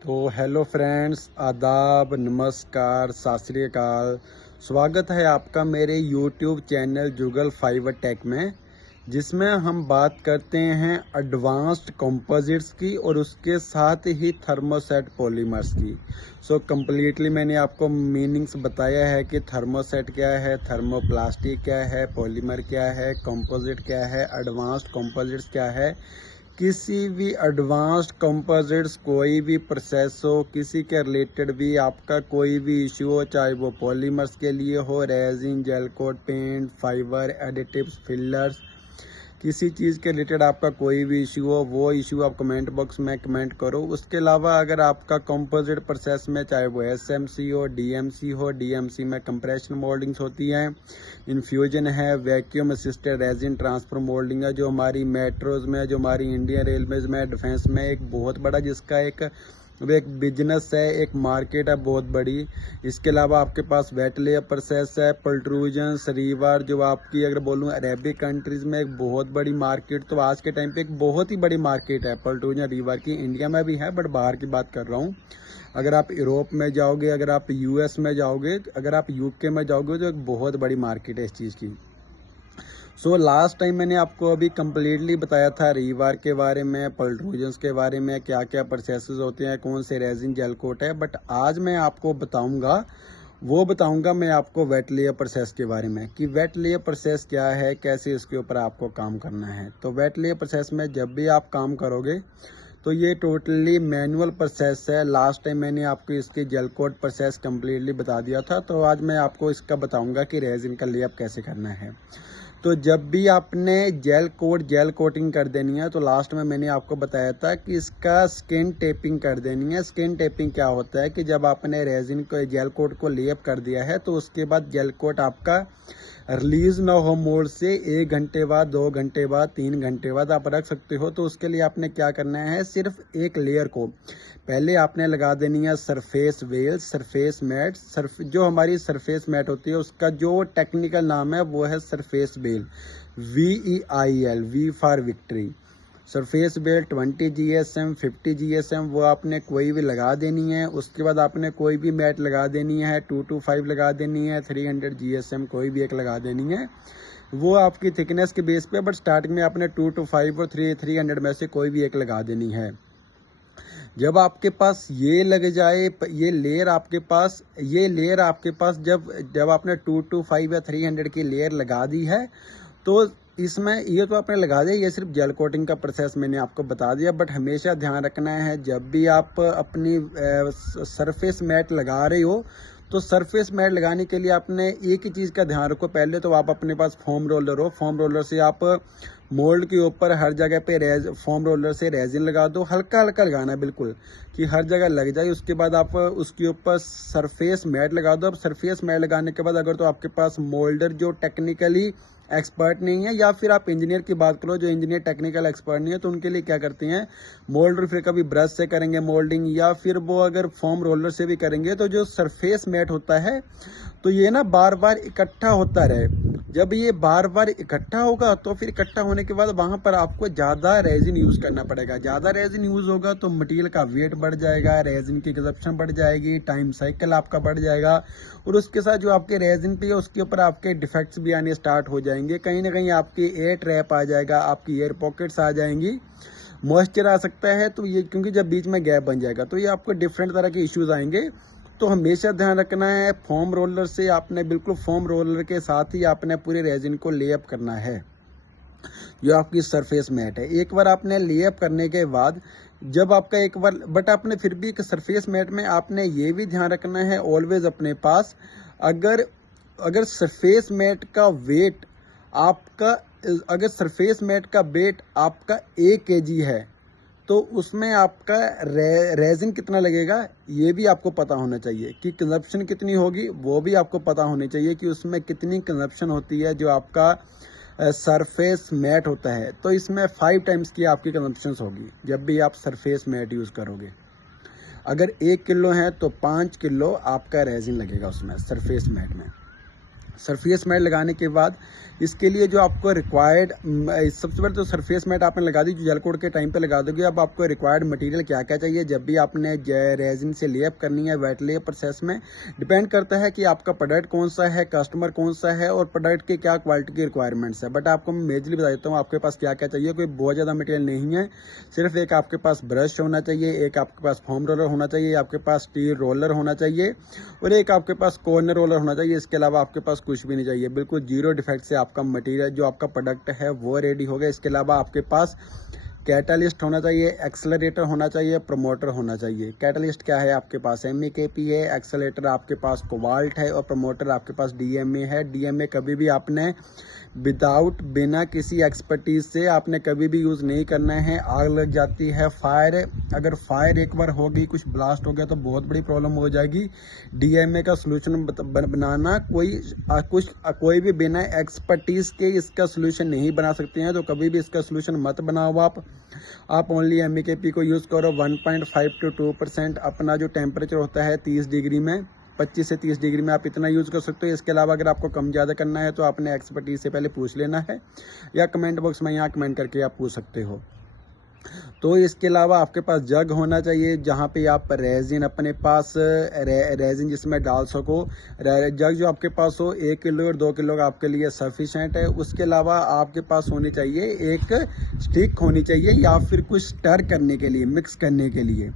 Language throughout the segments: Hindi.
तो हेलो फ्रेंड्स, आदाब, नमस्कार, सत श्री अकाल। स्वागत है आपका मेरे यूट्यूब चैनल जुगल फाइबर टेक में, जिसमें हम बात करते हैं एडवांस्ड कंपोजिट्स की और उसके साथ ही थर्मोसेट पॉलीमर्स की। कम्प्लीटली मैंने आपको मीनिंग्स बताया है कि थर्मोसेट क्या है, थर्मोप्लास्टिक क्या है, पॉलीमर क्या है, कंपोजिट क्या है, एडवांस्ड कंपोजिट्स क्या है। किसी भी एडवांस्ड कंपोजिट्स, कोई भी प्रोसेस हो, किसी के रिलेटेड भी आपका कोई भी इशू हो, चाहे वो पॉलीमर्स के लिए हो, resin, gel coat, paint, fibre, additives, fillers, किसी चीज़ के रिलेटेड आपका कोई भी इशू हो, वो इशू आप कमेंट बॉक्स में कमेंट करो। उसके अलावा अगर आपका कंपोजिट प्रोसेस में, चाहे वो एसएमसी हो, डीएमसी हो, डीएमसी में कंप्रेशन मोल्डिंग्स होती हैं, इन्फ्यूजन है, vacuum assisted resin transfer moulding है, जो हमारी मेट्रोज में, जो हमारी इंडियन रेलवेज में, डिफेंस में एक बहुत बड़ा, जिसका एक बिजनेस है, एक मार्केट है बहुत बड़ी। इसके अलावा आपके पास वेट लेयर प्रोसेस है, पल्ट्रूजन, रीवर, जो आपकी अगर बोलूँ अरेबिक कंट्रीज में एक बहुत बड़ी मार्केट, तो आज के टाइम पे एक बहुत ही बड़ी मार्केट है पल्ट्रूजन रीवर की। इंडिया में भी है बट बाहर की बात कर रहा हूँ। अगर आप यूरोप में जाओगे, अगर आप यूएस में जाओगे, अगर आप यूके में जाओगे, तो एक बहुत बड़ी मार्केट है इस चीज़ की। लास्ट टाइम मैंने आपको अभी कम्प्लीटली बताया था रीवार के बारे में, पल्ट्रूजन्स के बारे में, क्या क्या प्रोसेसेस होते हैं, कौन से रेजिन जेल कोट है। बट आज मैं आपको बताऊंगा मैं आपको वेट लेयर प्रोसेस के बारे में, कि वेट लेयर प्रोसेस क्या है, कैसे इसके ऊपर आपको काम करना है। तो वेट लेयर प्रोसेस में जब भी आप काम करोगे तो ये टोटली मैनुअल प्रोसेस है। लास्ट टाइम मैंने आपको इसकी जेल कोट प्रोसेस कम्प्लीटली बता दिया था, तो आज मैं आपको इसका बताऊंगा कि रेजिन का लेअप कैसे करना है। तो जब भी आपने जेल कोटिंग कर देनी है, तो लास्ट में मैंने आपको बताया था कि इसका स्किन टेपिंग कर देनी है। स्किन टेपिंग क्या होता है कि जब आपने रेजिन को, जेल कोट को लेप कर दिया है, तो उसके बाद जेल कोट आपका रिलीज ना हो मोड से 1 घंटे बाद, 2 घंटे बाद, 3 घंटे बाद आप रख सकते हो। तो उसके लिए आपने क्या करना है, सिर्फ एक लेयर को पहले आपने लगा देनी है सरफेस वेल, सरफेस मैट। जो हमारी सरफेस मैट होती है उसका जो टेक्निकल नाम है वो है surface veil, VEIL, V for victory. Surface veil 20 GSM, 50 GSM वो आपने कोई भी लगा देनी है। उसके बाद आपने कोई भी मैट लगा देनी है, 225 लगा देनी है, 300 GSM कोई भी एक लगा देनी है, वो आपकी थिकनेस के बेस पे। बट स्टार्टिंग में आपने 225 और 300 में से कोई भी एक लगा देनी है। जब आपके पास ये लग जाए, ये लेयर आपके पास जब आपने 225 या 300 की लेयर लगा दी है, तो इसमें ये तो आपने लगा दिया, ये सिर्फ जेल कोटिंग का प्रोसेस मैंने आपको बता दिया। बट हमेशा ध्यान रखना है, जब भी आप अपनी सरफेस मैट लगा रहे हो, तो सरफेस मैट लगाने के लिए आपने एक ही चीज़ का ध्यान रखो। पहले तो आप अपने पास फोम रोलर हो, फोम रोलर से आप मोल्ड के ऊपर हर जगह पे फोम रोलर से रेजिन लगा दो। हल्का हल्का लगाना है बिल्कुल, कि हर जगह लग जाए। उसके बाद आप उसके ऊपर सरफेस मैट लगा दो। अब सरफेस मैट लगाने के बाद अगर तो आपके पास मोल्डर जो टेक्निकली एक्सपर्ट नहीं है, या फिर आप इंजीनियर की बात करो जो इंजीनियर टेक्निकल एक्सपर्ट नहीं है, तो उनके लिए क्या करते हैं, मोल्डर फिर कभी ब्रश से करेंगे मोल्डिंग, या फिर वो अगर फोम रोलर से भी करेंगे। तो जो सरफेस मैट होता है, तो ये ना बार बार इकट्ठा होता रहे। जब ये बार बार इकट्ठा होगा, तो फिर इकट्ठा होने के बाद वहां पर आपको ज़्यादा रेजिन यूज़ करना पड़ेगा। ज़्यादा रेजिन यूज़ होगा तो मटेरियल का वेट बढ़ जाएगा, रेजिन की कंजप्शन बढ़ जाएगी, टाइम साइकिल आपका बढ़ जाएगा, और उसके साथ जो आपके रेजिन पे है उसके ऊपर आपके डिफेक्ट्स भी आने स्टार्ट हो जाएंगे। कहीं ना कहीं आपकी एयर ट्रैप आ जाएगा, आपकी एयर पॉकेट्स आ जाएंगी, मॉइस्चर आ सकता है। तो ये क्योंकि जब बीच में गैप बन जाएगा, तो ये आपको डिफरेंट तरह के इश्यूज आएंगे। तो हमेशा ध्यान रखना है, फोम रोलर से आपने बिल्कुल फोम रोलर के साथ ही आपने पूरे रेजिन को लेअप करना है, जो आपकी सरफेस मैट है। एक बार आपने लेअप करने के बाद, जब आपका एक बार, बट आपने फिर भी एक सरफेस मैट में आपने ये भी ध्यान रखना है ऑलवेज अपने पास, अगर अगर सरफेस मैट का वेट आपका अगर सरफेस मैट का वेट आपका 1 kg है, तो उसमें आपका रेजिन कितना लगेगा ये भी आपको पता होना चाहिए, कि कंजप्शन कितनी होगी वो भी आपको पता होनी चाहिए, कि उसमें कितनी कंजप्शन होती है जो आपका सरफेस मैट होता है। तो इसमें 5 टाइम्स की आपकी कंजप्शन होगी जब भी आप सरफेस मैट यूज़ करोगे। अगर 1 किलो है तो 5 किलो आपका रेजिन लगेगा उसमें, सरफेस मैट में। सरफेस मैट लगाने के बाद इसके लिए जो आपको रिक्वायर्ड, सबसे पहले तो सरफेस मैट आपने लगा दी, जो जेल कोड के टाइम पे लगा दोगे। अब आपको रिक्वायर्ड मटेरियल क्या क्या चाहिए जब भी आपने रेजिन से लेप करनी है वेट लेप प्रोसेस में, डिपेंड करता है कि आपका प्रोडक्ट कौन सा है, कस्टमर कौन सा है और प्रोडक्ट की क्या क्वालिटी की रिक्वायरमेंट्स है। बट आपको मैं मेजरली बता देता हूँ आपके पास क्या क्या चाहिए। कोई बहुत ज़्यादा मटेरियल नहीं है, सिर्फ एक आपके पास ब्रश होना चाहिए, एक आपके पास फोम रोलर होना चाहिए, आपके पास स्टील रोलर होना चाहिए और एक आपके पास कॉर्नर रोलर होना चाहिए। इसके अलावा आपके पास कुछ भी नहीं चाहिए। बिल्कुल जीरो डिफेक्ट से आपका मटेरियल जो आपका प्रोडक्ट है वो रेडी हो गया। इसके अलावा आपके पास कैटलिस्ट होना चाहिए, एक्सेलरेटर होना चाहिए, प्रमोटर होना चाहिए। कैटलिस्ट क्या है, आपके पास MEKP है, एक्सेलरेटर आपके पास कोबाल्ट है और प्रमोटर आपके पास DMA है। DMA कभी भी आपने बिना किसी एक्सपर्टीज से आपने कभी भी यूज़ नहीं करना है। आग लग जाती है, फायर, अगर फायर एक बार होगी, कुछ ब्लास्ट हो गया तो बहुत बड़ी प्रॉब्लम हो जाएगी। DMA का सोल्यूशन बनाना कोई भी बिना एक्सपर्टीज के इसका सोल्यूशन नहीं बना सकते हैं, तो कभी भी इसका सोल्यूशन मत बनाओ। आप ओनली MEKP को यूज़ करो। 1.5 to 2% अपना जो टेम्परेचर होता है 30 डिग्री में, 25 से 30 डिग्री में आप इतना यूज़ कर सकते हो। इसके अलावा अगर आपको कम ज़्यादा करना है तो आपने एक्सपर्टीज से पहले पूछ लेना है या कमेंट बॉक्स में यहाँ कमेंट करके आप पूछ सकते हो। तो इसके अलावा आपके पास जग होना चाहिए जहाँ पे आप रेजिन अपने पास रेजिन जिसमें डाल सको। जग जो आपके पास हो 1 किलो और 2 किलो का आपके लिए सफिशेंट है। उसके अलावा आपके पास होनी चाहिए एक स्टिक होनी चाहिए या फिर कुछ स्टर करने के लिए, मिक्स करने के लिए।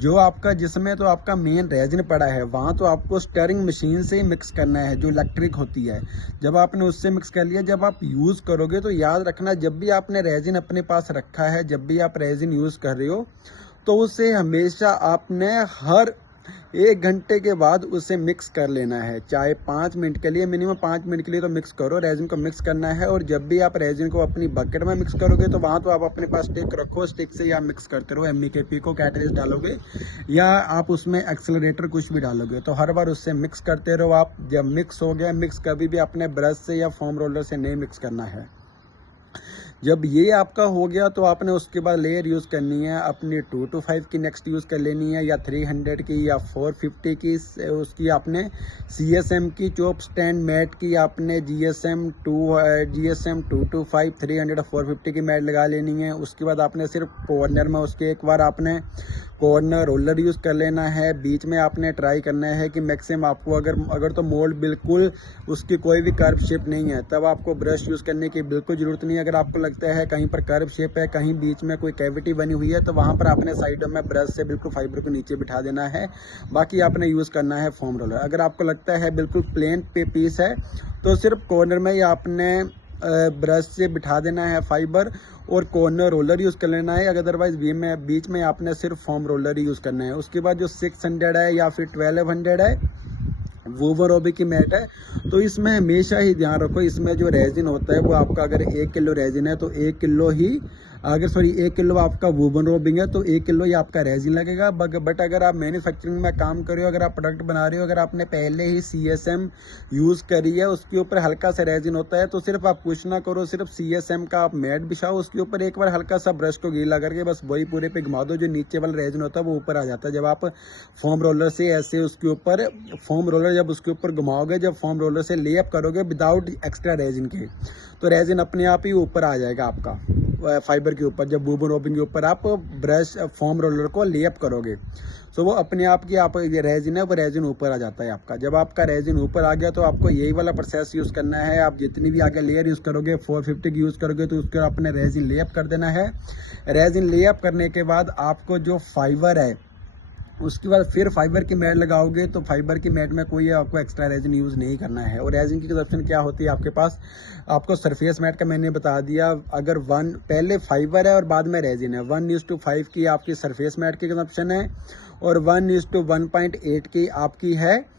जो आपका जिसमें तो आपका मेन रेजिन पड़ा है वहाँ तो आपको स्टरिंग मशीन से ही मिक्स करना है, जो इलेक्ट्रिक होती है। जब आपने उससे मिक्स कर लिया, जब आप यूज़ करोगे तो याद रखना, जब भी आपने रेजिन अपने पास रखा है, जब भी आप रेजिन यूज़ कर रहे हो तो उसे हमेशा आपने हर 1 घंटे के बाद उसे मिक्स कर लेना है। चाहे 5 मिनट के लिए, मिनिमम 5 मिनट के लिए तो मिक्स करो, रेजिन को मिक्स करना है। और जब भी आप रेजिन को अपनी बकेट में मिक्स करोगे तो वहाँ तो आप अपने पास स्टिक रखो, स्टिक से या मिक्स करते रहो। MEKP को कैटलिस्ट डालोगे या आप उसमें एक्सेलरेटर कुछ भी डालोगे तो हर बार उससे मिक्स करते रहो आप। जब मिक्स हो गया, मिक्स कभी भी अपने ब्रश से या फोम रोलर से नहीं मिक्स करना है। जब ये आपका हो गया तो आपने उसके बाद लेयर यूज़ करनी है अपनी 2 to 5 की नेक्स्ट यूज़ कर लेनी है, या 300 की या 450 की। उसकी आपने CSM की चॉप स्टैंड मैट की आपने GSM 225 300 450 की मैट लगा लेनी है। उसके बाद आपने सिर्फ कॉर्नर में उसके एक बार आपने कॉर्नर रोलर यूज़ कर लेना है। बीच में आपने ट्राई करना है कि मैक्सिमम आपको अगर तो मोल्ड बिल्कुल उसकी कोई भी कर्व शेप नहीं है तब आपको ब्रश यूज़ करने की बिल्कुल ज़रूरत नहीं है। अगर आपको लगता है कहीं पर कर्व शेप है, कहीं बीच में कोई कैविटी बनी हुई है तो वहाँ पर आपने साइडों में ब्रश से बिल्कुल फाइबर को नीचे बिठा देना है। बाकी आपने यूज़ करना है फोम रोलर। अगर आपको लगता है बिल्कुल प्लेन पीस है तो सिर्फ कॉर्नर में ही आपने ब्रश से बिठा देना है फाइबर और कॉर्नर रोलर यूज़ कर लेना है। अदरवाइज बीच में आपने सिर्फ फोम रोलर ही यूज़ करना है। उसके बाद जो 600 है या फिर 1200 है वूवन रोबी की मैट है, तो इसमें हमेशा ही ध्यान रखो, इसमें जो रेजिन होता है वो आपका अगर 1 किलो रेजिन है तो 1 किलो ही 1 किलो आपका वूवन रोबिंग है तो 1 किलो ही आपका रेजिन लगेगा। बट अगर आप मैन्युफैक्चरिंग में काम कर रहे हो, अगर आप प्रोडक्ट बना रहे हो, अगर आपने पहले ही CSM यूज़ करी है, उसके ऊपर हल्का सा रेजिन होता है तो सिर्फ आप कुछ ना करो, सिर्फ CSM का आप मैट बिछाओ, उसके ऊपर एक बार हल्का सा ब्रश को गीला करके बस वही पूरे पे घुमा दो, जो नीचे वाला रेजिन होता है वो ऊपर आ जाता है। जब आप फोम रोलर से ऐसे उसके ऊपर फोम रोलर जब उसके ऊपर घुमाओगे, जब फोम रोलर से लेप करोगे विदाउट एक्स्ट्रा रेजिन के, तो रेजिन अपने आप ही ऊपर आ जाएगा आपका फाइबर के ऊपर। जब वूवन रोबिंग के ऊपर आप ब्रश फोम रोलर को लेप करोगे तो वो अपने आप की आप ये रेजिन है वो रेजिन ऊपर आ जाता है आपका। जब आपका रेजिन ऊपर आ गया तो आपको यही वाला प्रोसेस यूज़ करना है। आप जितनी भी आगे लेयर यूज़ करोगे 450 की यूज़ करोगे तो उसके अपने रेजिन लेप कर देना है। रेजिन लेप करने के बाद आपको जो फाइबर है उसके बाद फिर फाइबर की मैट लगाओगे तो फाइबर की मैट में कोई आपको एक्स्ट्रा रेजिन यूज़ नहीं करना है। और रेजिन की कंजप्शन क्या होती है आपके पास, आपको सरफेस मैट का मैंने बता दिया। अगर पहले फाइबर है और बाद में रेजिन है, 1:5 की आपकी सरफेस मैट की कंजप्शन है और 1:1.8 की आपकी है।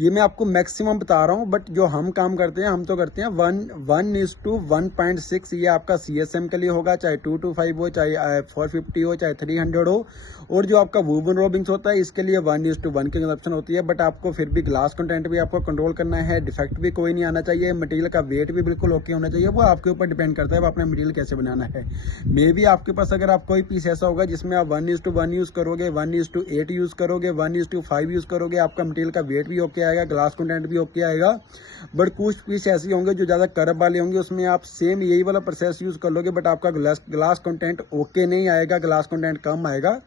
ये मैं आपको मैक्सिमम बता रहा हूँ, बट जो हम काम करते हैं हम तो करते हैं 1:1.6। ये आपका CSM के लिए होगा, चाहे 225 हो, चाहे 450 हो, चाहे 300 हो। और जो आपका वूवन रोबिंग्स होता है इसके लिए 1:1 की कंजप्शन होती है। बट आपको फिर भी ग्लास कंटेंट भी आपको कंट्रोल करना है, डिफेक्ट भी कोई नहीं आना चाहिए, मटेरियल का वेट भी बिल्कुल ओके होना चाहिए। वो आपके ऊपर डिपेंड करता है वो अपना मटेरियल कैसे बनाना है। मे भी आपके पास अगर आप कोई पीस ऐसा होगा जिसमें आप 1:1 यूज़ करोगे, 1:8 यूज़ करोगे, 1:5 यूज़ करोगे, आपका मटेरियल का वेट भी भी ओके आएगा, ग्लास कंटेंट भी ओके आएगा। बट कुछ पीस ऐसे होंगे जो ज़्यादा कर्व वाले होंगे, उसमें आप सेम यही वाला प्रोसेस यूज़ कर लोगे बट आपका ग्लास कंटेंट ओके नहीं आएगा, ग्लास कंटेंट कम आएगा।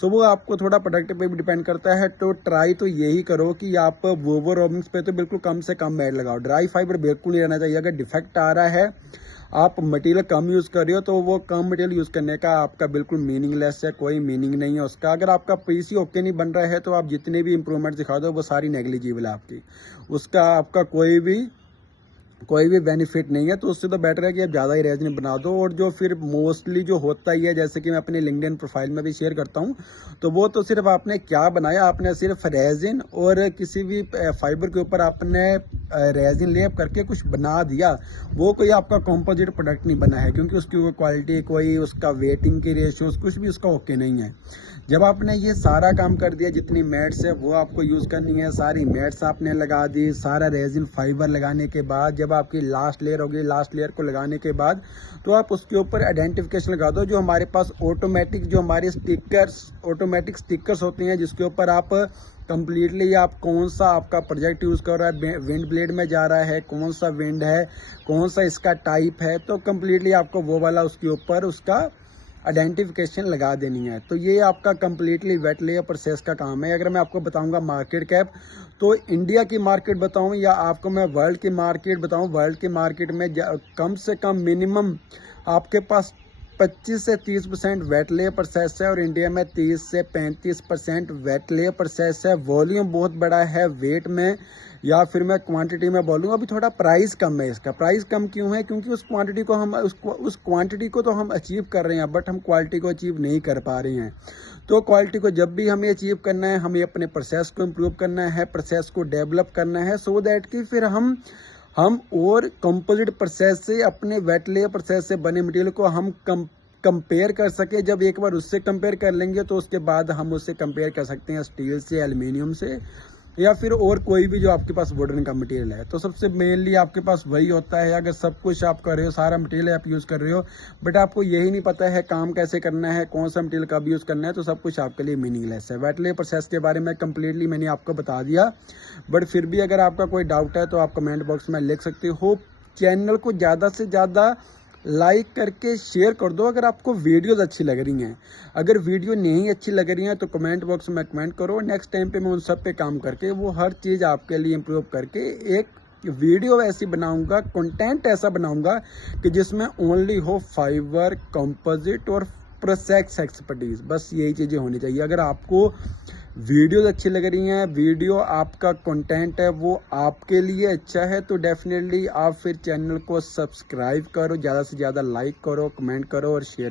सो वो आपको थोड़ा प्रोडक्ट पे भी डिपेंड करता है। तो ट्राई तो यही करो कि आप वोवो रॉबिन्स पे तो बिल्कुल कम से कम मैट लगाओ, ड्राई फाइबर बिल्कुल नहीं रहना चाहिए। अगर डिफेक्ट आ रहा है, आप मटेरियल कम यूज़ कर रहे हो, तो वो कम मटेरियल यूज़ करने का आपका बिल्कुल मीनिंगलेस है, कोई मीनिंग नहीं है उसका। अगर आपका पीसी ओके नहीं बन रहा है तो आप जितने भी इंप्रूवमेंट दिखा दो वो सारी नेग्लिजिबल है आपकी, उसका आपका कोई भी बेनिफिट नहीं है। तो उससे तो बेटर है कि आप ज़्यादा ही रेजिन बना दो। और जो फिर मोस्टली जो होता ही है, जैसे कि मैं अपने लिंक्डइन प्रोफाइल में भी शेयर करता हूँ, तो वो तो सिर्फ आपने क्या बनाया, आपने सिर्फ रेजिन और किसी भी फाइबर के ऊपर आपने रेजिन लेप करके कुछ बना दिया, वो कोई आपका कॉम्पोजिट प्रोडक्ट नहीं बना है, क्योंकि उसकी कोई क्वालिटी, कोई उसका वेटिंग की रेशियोज कुछ भी उसका ओके नहीं है। जब आपने ये सारा काम कर दिया, जितनी मैट्स है वो आपको यूज़ करनी है, सारी मैट्स आपने लगा दी, सारा रेजिन फाइबर लगाने के बाद जब आपकी लास्ट लेयर होगी, लास्ट लेयर को लगाने के बाद तो आप उसके ऊपर आइडेंटिफिकेशन लगा दो। जो हमारे पास ऑटोमेटिक जो हमारे ऑटोमेटिक स्टिकर्स होते हैं, जिसके ऊपर आप कंप्लीटली आप कौन सा आपका प्रोजेक्ट यूज़ कर रहा है, विंड ब्लेड में जा रहा है, कौन सा विंड है, कौन सा इसका टाइप है, तो कंप्लीटली आपको वो वाला उसके ऊपर उसका आइडेंटिफिकेशन लगा देनी है। तो ये आपका कंप्लीटली वेट लेयर प्रोसेस का काम है। अगर मैं आपको बताऊंगा मार्केट कैप, तो इंडिया की मार्केट बताऊं या आपको मैं वर्ल्ड की मार्केट बताऊं, वर्ल्ड की मार्केट में कम से कम मिनिमम आपके पास 25 से 30% वेट लेयर प्रोसेस है, और इंडिया में 30 से 35% वेट लेयर प्रोसेस है। वॉल्यूम बहुत बड़ा है वेट में, या फिर मैं क्वांटिटी में बोलूँ, अभी थोड़ा प्राइस कम है। इसका प्राइस कम क्यों है? क्योंकि उस क्वांटिटी को हम उस क्वांटिटी को तो हम अचीव कर रहे हैं, बट हम क्वालिटी को अचीव नहीं कर पा रहे हैं। तो क्वालिटी को जब भी हमें अचीव करना है, हमें अपने प्रोसेस को इम्प्रूव करना है, प्रोसेस को डेवलप करना है, सो दैट कि फिर हम और कंपोजिट प्रोसेस से, अपने वेट लेयर प्रोसेस से बने मटेरियल को हम कंपेयर कर सके। जब एक बार उससे कंपेयर कर लेंगे तो उसके बाद हम उससे कंपेयर कर सकते हैं स्टील से, एल्युमिनियम से, या फिर और कोई भी जो आपके पास वुडन का मटेरियल है। तो सबसे मेनली आपके पास वही होता है। अगर सब कुछ आप कर रहे हो, सारा मटेरियल आप यूज़ कर रहे हो, बट आपको यही नहीं पता है काम कैसे करना है, कौन सा मटेरियल कब यूज़ करना है, तो सब कुछ आपके लिए मीनिंगलेस है। वेट लेयर प्रोसेस के बारे में कंप्लीटली मैंने आपको बता दिया, बट फिर भी अगर आपका कोई डाउट है तो आप कमेंट बॉक्स में लिख सकते हो। चैनल को ज़्यादा से ज़्यादा लाइक करके शेयर कर दो अगर आपको वीडियोस अच्छी लग रही हैं। अगर वीडियो नहीं अच्छी लग रही हैं तो कमेंट बॉक्स में कमेंट करो। नेक्स्ट टाइम पे मैं उन सब पे काम करके वो हर चीज़ आपके लिए इम्प्रूव करके एक वीडियो ऐसी बनाऊंगा, कंटेंट ऐसा बनाऊंगा कि जिसमें ओनली हो फाइबर, कंपोजिट और प्रोसेस एक्सपर्टीज, बस यही चीज़ें होनी चाहिए। अगर आपको वीडियोस अच्छी लग रही हैं, वीडियो आपका कंटेंट है वो आपके लिए अच्छा है, तो डेफिनेटली आप फिर चैनल को सब्सक्राइब करो, ज़्यादा से ज़्यादा लाइक करो, कमेंट करो और शेयर